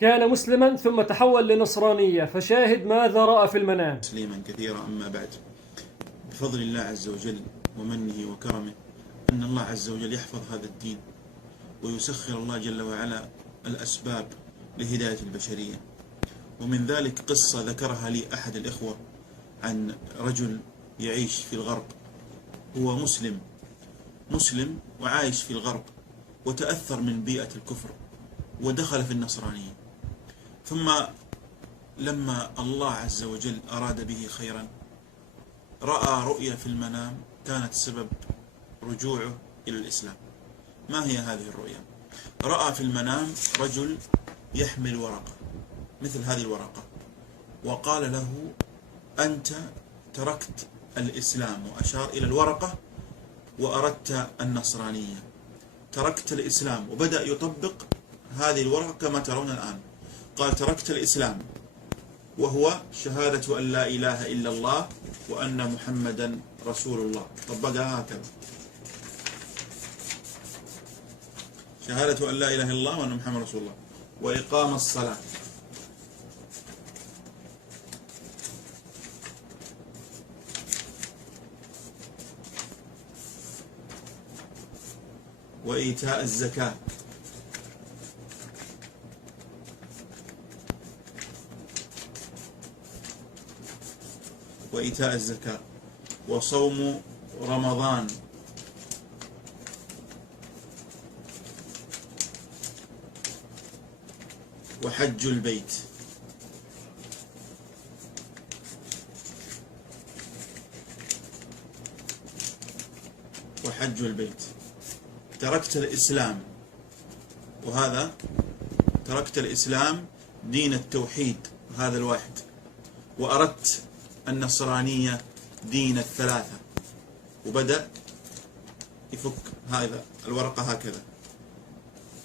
كان مسلما ثم تحول لنصرانية، فشاهد ماذا رأى في المنام. تسليما كثيرا. أما بعد، بفضل الله عز وجل ومنه وكرمه أن الله عز وجل يحفظ هذا الدين، ويسخر الله جل وعلا الأسباب لهداية البشرية. ومن ذلك قصة ذكرها لي أحد الإخوة عن رجل يعيش في الغرب، هو مسلم وعايش في الغرب، وتأثر من بيئة الكفر ودخل في النصرانية، ثم لما الله عز وجل أراد به خيرا رأى رؤيا في المنام كانت سبب رجوعه إلى الإسلام. ما هي هذه الرؤيا؟ رأى في المنام رجل يحمل ورقة مثل هذه الورقة، وقال له: أنت تركت الإسلام، وأشار إلى الورقة، وأردت النصرانية، تركت الإسلام. وبدأ يطبق هذه الورقة كما ترون الآن. قال: تركت الإسلام وهو شهادة أن لا إله إلا الله وأن محمدا رسول الله. طبقها هكذا: شهادة أن لا إله إلا الله وأن محمد رسول الله، وإقام الصلاة، وإيتاء الزكاة، وصوم رمضان، وحج البيت. تركت الإسلام، وهذا تركت الإسلام دين التوحيد هذا الواحد، وأردت النصرانية دين الثلاثة. وبدأ يفك هذا الورقة هكذا: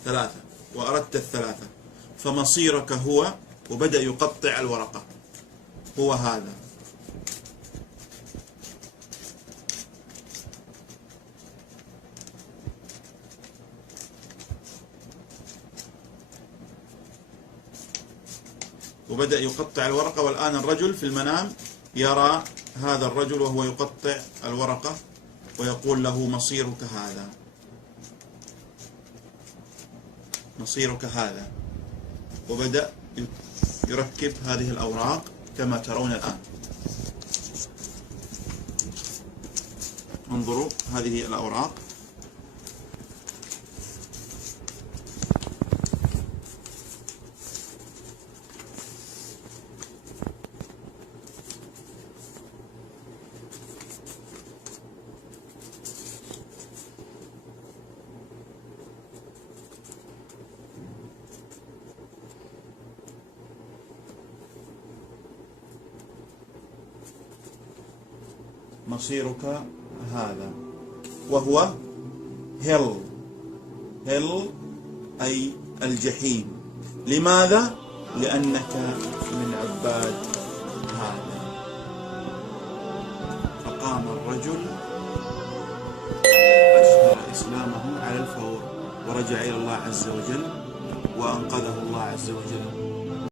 ثلاثة، وأردت الثلاثة، فمصيرك هو. وبدأ يقطع الورقة، هو هذا. وبدأ يقطع الورقة، والآن الرجل في المنام يرى هذا الرجل وهو يقطع الورقة، ويقول له: مصيرك هذا، مصيرك هذا. وبدأ يركب هذه الأوراق كما ترون الآن. انظروا هذه الأوراق، مصيرك هذا، وهو هل أي الجحيم. لماذا؟ لأنك من عباد هذا. فقام الرجل أشهر إسلامه على الفور، ورجع إلى الله عز وجل، وأنقذه الله عز وجل.